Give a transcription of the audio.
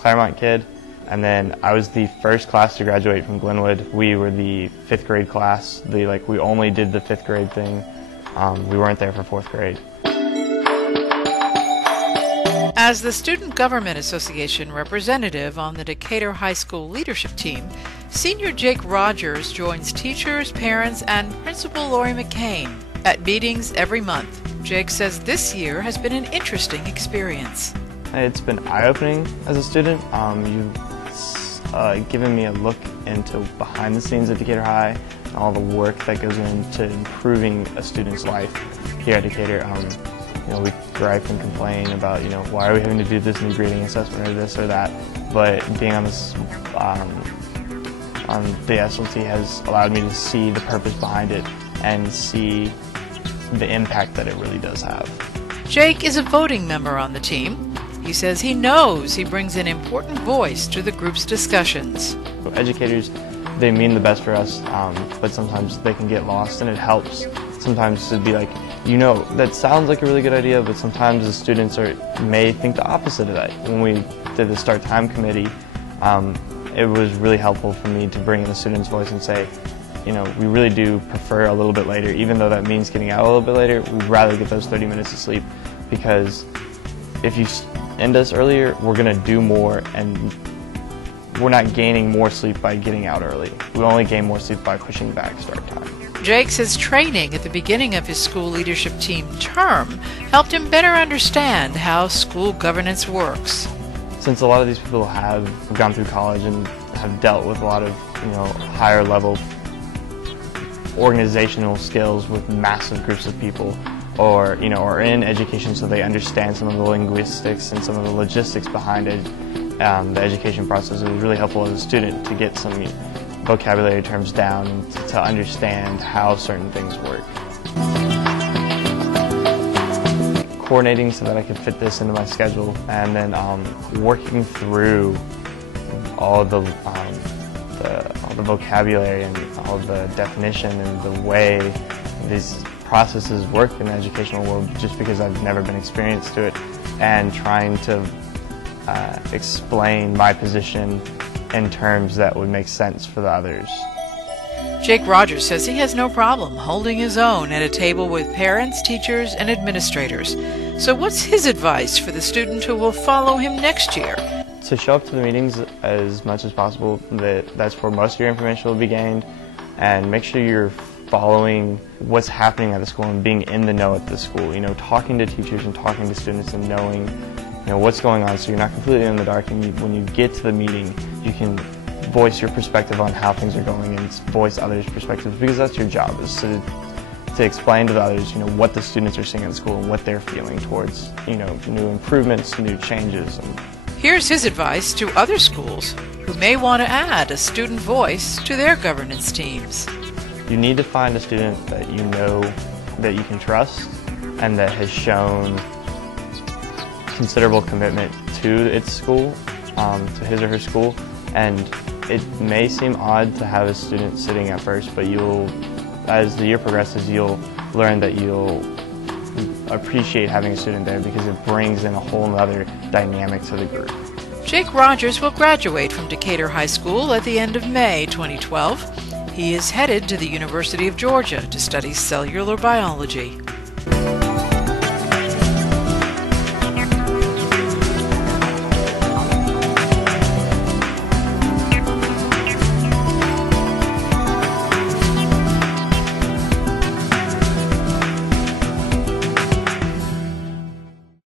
Claremont kid, and then I was the first class to graduate from Glenwood. We were the 5th grade class. We only did the 5th grade thing. We weren't there for 4th grade. As the Student Government Association representative on the Decatur High School leadership team, Senior Jake Rodgers joins teachers, parents, and Principal Lori McCain at meetings every month. Jake says this year has been an interesting experience. It's been eye-opening as a student. You've given me a look into behind the scenes at Decatur High and all the work that goes into improving a student's life here at Decatur. We gripe and complain about, why are we having to do this new grading assessment or this or that, but being on this on the SLT has allowed me to see the purpose behind it and see the impact that it really does have. Jake is a voting member on the team. He says he knows he brings an important voice to the group's discussions. Educators, they mean the best for us, but sometimes they can get lost, and it helps sometimes to be like, that sounds like a really good idea, but sometimes the students may think the opposite of that. When we did the Start Time Committee, it was really helpful for me to bring in the student's voice and say, we really do prefer a little bit later, even though that means getting out a little bit later. We'd rather get those 30 minutes of sleep, because if you end us earlier, we're going to do more, and we're not gaining more sleep by getting out early. We only gain more sleep by pushing back start time. Jake says training at the beginning of his school leadership team term helped him better understand how school governance works. Since a lot of these people have gone through college and have dealt with a lot of higher level organizational skills with massive groups of people, or are in education, so they understand some of the linguistics and some of the logistics behind it, the education process, it was really helpful as a student to get some vocabulary terms down and to understand how certain things work. Coordinating so that I could fit this into my schedule, and then working through all the vocabulary and all the definition and the way these processes work in the educational world, just because I've never been experienced to it, and trying to explain my position in terms that would make sense for the others. Jake Rodgers says he has no problem holding his own at a table with parents, teachers, and administrators. So what's his advice for the student who will follow him next year? To show up to the meetings as much as possible. That's where most of your information will be gained, and make sure you're following what's happening at the school and being in the know at the school. Talking to teachers and talking to students and knowing what's going on, so you're not completely in the dark, and when you get to the meeting you can voice your perspective on how things are going and voice others' perspectives, because that's your job, is to explain to the others what the students are seeing at school and what they're feeling towards new improvements, new changes. Here's his advice to other schools who may want to add a student voice to their governance teams. You need to find a student that you know that you can trust and that has shown considerable commitment to its school, to his or her school, and it may seem odd to have a student sitting at first, but as the year progresses, you'll learn that you'll appreciate having a student there, because it brings in a whole other dynamic to the group. Jake Rodgers will graduate from Decatur High School at the end of May 2012. He is headed to the University of Georgia to study cellular biology.